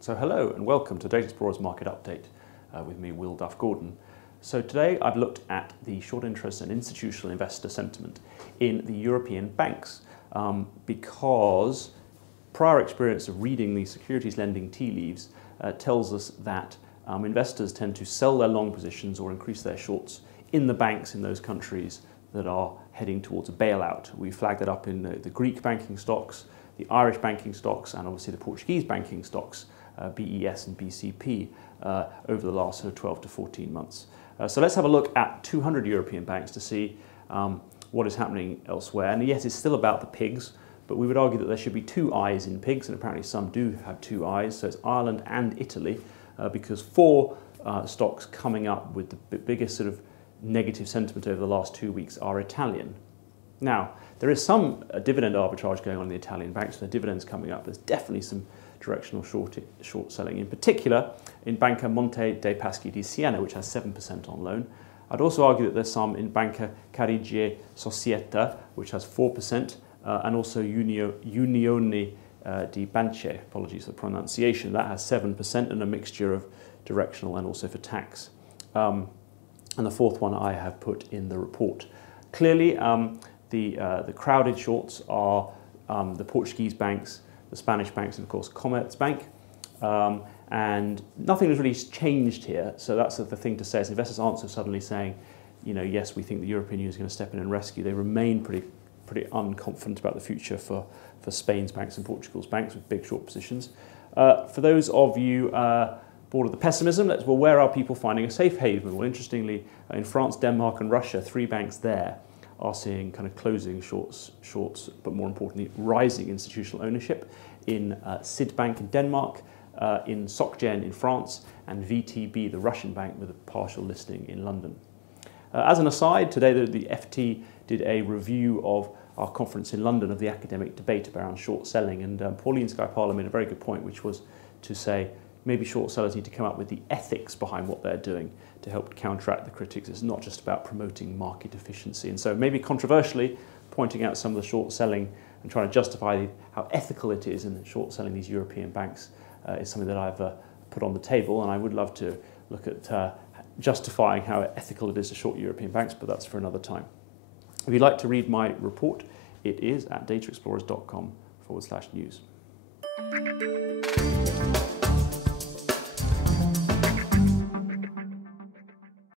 So hello and welcome to Data Explorer's Market Update with me, Will Duff-Gordon. So today I've looked at the short interest and institutional investor sentiment in the European banks because prior experience of reading the securities lending tea leaves tells us that investors tend to sell their long positions or increase their shorts in the banks in those countries that are heading towards a bailout. We flagged that up in the Greek banking stocks, the Irish banking stocks, and obviously the Portuguese banking stocks, BES and BCP, over the last 12 to 14 months. So let's have a look at 200 European banks to see what is happening elsewhere. And yes, it's still about the PIIGS, but we would argue that there should be two eyes in PIIGS, and apparently some do have two eyes. So it's Ireland and Italy, because four stocks coming up with the biggest sort of negative sentiment over the last 2 weeks are Italian. Now, there is some dividend arbitrage going on in the Italian banks. The dividends coming up. There's definitely some directional short selling, in particular in Banca Monte dei Paschi di Siena, which has 7% on loan. I'd also argue that there's some in Banca Carige Societa, which has 4%, and also Unione di Banche, apologies for the pronunciation, that has 7% and a mixture of directional and also for tax. And the fourth one I have put in the report. Clearly, the crowded shorts are the Portuguese banks, the Spanish banks, and of course Commerzbank. And nothing has really changed here. So that's the thing to say is investors aren't so suddenly saying, you know, yes, we think the European Union is going to step in and rescue. They remain pretty unconfident about the future for Spain's banks and Portugal's banks with big short positions. For those of you bored of the pessimism, well, where are people finding a safe haven? Well, interestingly, in France, Denmark and Russia, 3 banks there are seeing kind of closing shorts, but more importantly, rising institutional ownership in SID Bank in Denmark, in SocGen in France, and VTB, the Russian bank, with a partial listing in London. As an aside, today the FT did a review of our conference in London of the academic debate around short selling, and Pauline Skypala made a very good point, which was to say maybe short sellers need to come up with the ethics behind what they're doing to help counteract the critics. It's not just about promoting market efficiency. And so maybe controversially pointing out some of the short selling and trying to justify how ethical it is in short selling these European banks is something that I've put on the table, and I would love to look at justifying how ethical it is to short European banks, but that's for another time. If you'd like to read my report, it is at dataexplorers.com/news.